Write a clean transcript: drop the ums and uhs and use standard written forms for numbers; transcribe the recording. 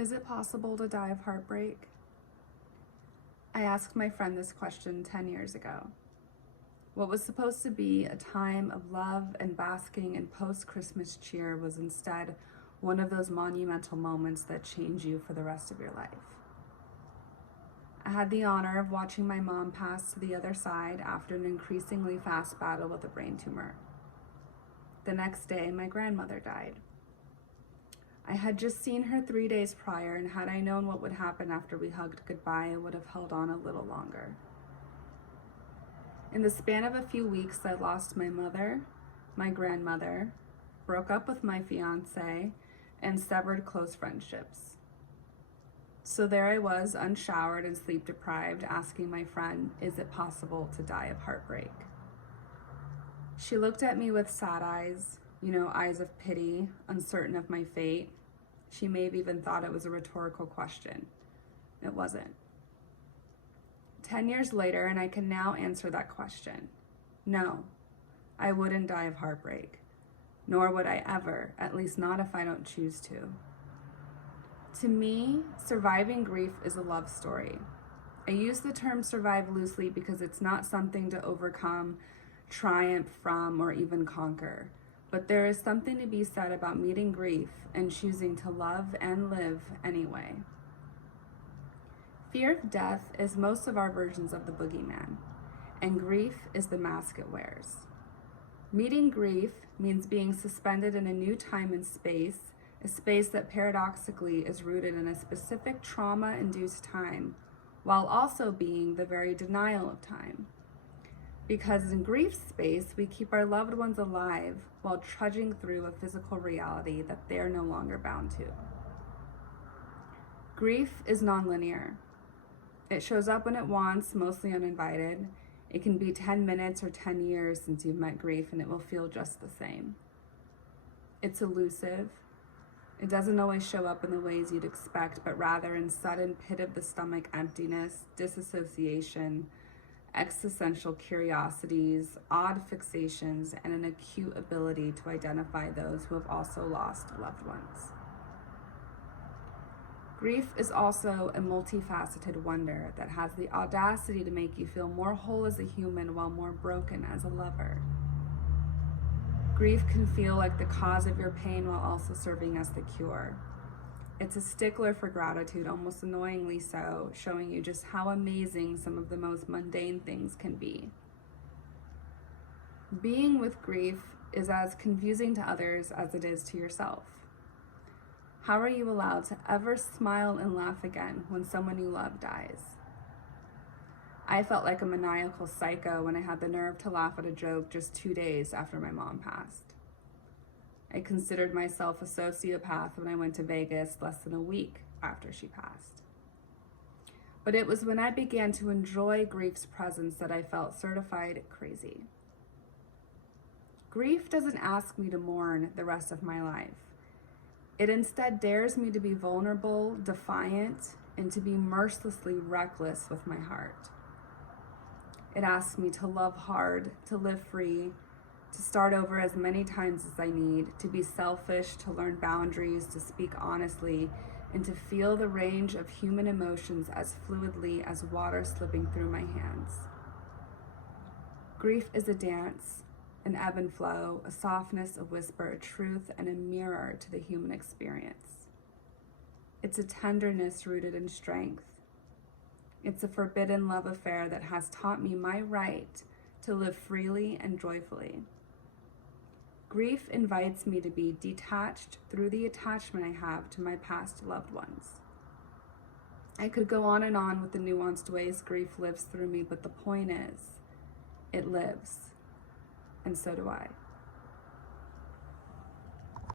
Is it possible to die of heartbreak? I asked my friend this question 10 years ago. What was supposed to be a time of love and basking in post-Christmas cheer was instead one of those monumental moments that change you for the rest of your life. I had the honor of watching my mom pass to the other side after an increasingly fast battle with a brain tumor. The next day, my grandmother died. I had just seen her 3 days prior, and had I known what would happen after we hugged goodbye, I would have held on a little longer. In the span of a few weeks, I lost my mother, my grandmother, broke up with my fiance, and severed close friendships. So there I was, unshowered and sleep deprived, asking my friend, is it possible to die of heartbreak? She looked at me with sad eyes, eyes of pity, uncertain of my fate. She may have even thought it was a rhetorical question. It wasn't. 10 years later, and I can now answer that question. No, I wouldn't die of heartbreak, nor would I ever, at least not if I don't choose to. To me, surviving grief is a love story. I use the term survive loosely because it's not something to overcome, triumph from, or even conquer. But there is something to be said about meeting grief and choosing to love and live anyway. Fear of death is most of our versions of the boogeyman, and grief is the mask it wears. Meeting grief means being suspended in a new time and space, a space that paradoxically is rooted in a specific trauma-induced time, while also being the very denial of time. Because in grief space, we keep our loved ones alive while trudging through a physical reality that they're no longer bound to. Grief is nonlinear. It shows up when it wants, mostly uninvited. It can be 10 minutes or 10 years since you've met grief, and it will feel just the same. It's elusive. It doesn't always show up in the ways you'd expect, but rather in sudden pit-of-the-stomach emptiness, disassociation, existential curiosities, odd fixations, and an acute ability to identify those who have also lost loved ones. Grief is also a multifaceted wonder that has the audacity to make you feel more whole as a human while more broken as a lover. Grief can feel like the cause of your pain while also serving as the cure. It's a stickler for gratitude, almost annoyingly so, showing you just how amazing some of the most mundane things can be. Being with grief is as confusing to others as it is to yourself. How are you allowed to ever smile and laugh again when someone you love dies? I felt like a maniacal psycho when I had the nerve to laugh at a joke just 2 days after my mom passed. I considered myself a sociopath when I went to Vegas less than a week after she passed. But it was when I began to enjoy grief's presence that I felt certified crazy. Grief doesn't ask me to mourn the rest of my life. It instead dares me to be vulnerable, defiant, and to be mercilessly reckless with my heart. It asks me to love hard, to live free, to start over as many times as I need, to be selfish, to learn boundaries, to speak honestly, and to feel the range of human emotions as fluidly as water slipping through my hands. Grief is a dance, an ebb and flow, a softness, a whisper, a truth, and a mirror to the human experience. It's a tenderness rooted in strength. It's a forbidden love affair that has taught me my right to live freely and joyfully. Grief invites me to be detached through the attachment I have to my past loved ones. I could go on and on with the nuanced ways grief lives through me, but the point is, it lives, and so do I.